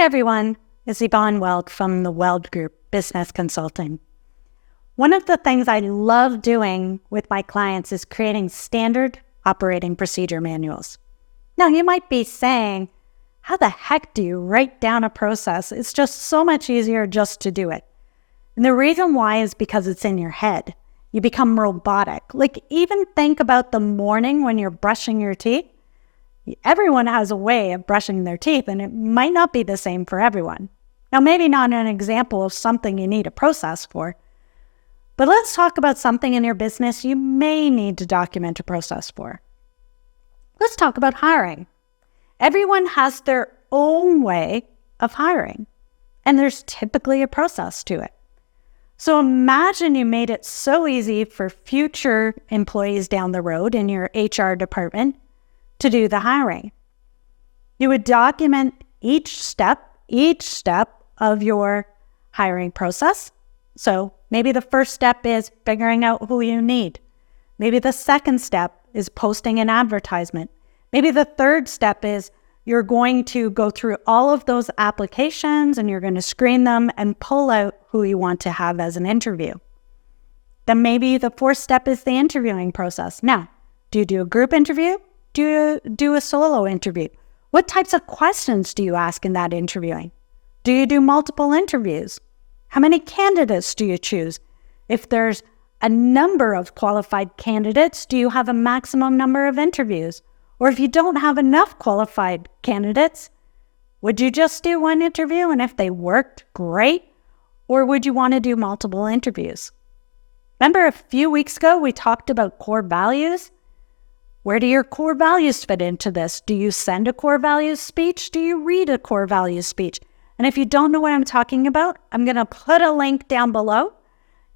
Hi everyone, it's Weld from the Weld Group Business Consulting. One of the things I love doing with my clients is creating standard operating procedure manuals. Now you might be saying, how the heck do you write down a process? It's just so much easier just to do it. And the reason why is because it's in your head. You become robotic. Like even think about the morning when you're brushing your teeth. Everyone has a way of brushing their teeth, and it might not be the same for everyone. Now, maybe not an example of something you need a process for, but let's talk about something in your business you may need to document a process for. Let's talk about hiring. Everyone has their own way of hiring, and there's typically a process to it. So imagine you made it so easy for future employees down the road in your HR department to do the hiring. You would document each step of your hiring process. So maybe the first step is figuring out who you need. Maybe the second step is posting an advertisement. Maybe the third step is you're going to go through all of those applications and you're going to screen them and pull out who you want to have as an interview. Then maybe the fourth step is the interviewing process. Now, do you do a group interview? Do you do a solo interview? What types of questions do you ask in that interviewing? Do you do multiple interviews? How many candidates do you choose? If there's a number of qualified candidates, do you have a maximum number of interviews? Or if you don't have enough qualified candidates, would you just do one interview? And if they worked, great. Or would you want to do multiple interviews? Remember a few weeks ago, we talked about core values? Where do your core values fit into this? Do you send a core values speech? Do you read a core values speech? And if you don't know what I'm talking about, I'm going to put a link down below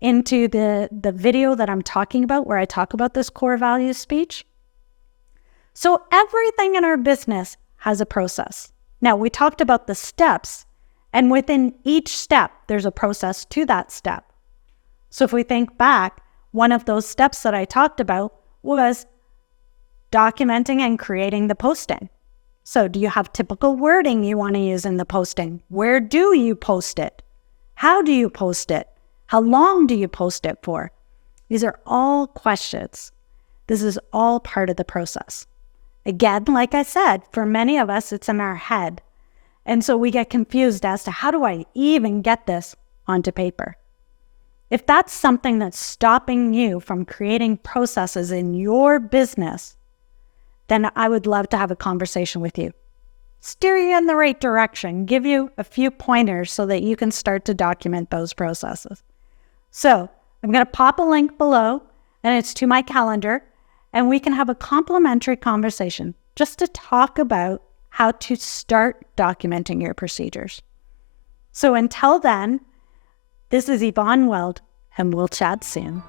into the video that I'm talking about where I talk about this core values speech. So everything in our business has a process. Now, we talked about the steps, and within each step, there's a process to that step. So if we think back, one of those steps that I talked about was documenting and creating the posting. So do you have typical wording you want to use in the posting? Where do you post it? How do you post it? How long do you post it for? These are all questions. This is all part of the process. Again, like I said, for many of us, it's in our head. And so we get confused as to how do I even get this onto paper? If that's something that's stopping you from creating processes in your business, then I would love to have a conversation with you. Steer you in the right direction, give you a few pointers so that you can start to document those processes. So I'm going to pop a link below, and it's to my calendar, and we can have a complimentary conversation just to talk about how to start documenting your procedures. So until then, this is Yvonne Weld, and we'll chat soon.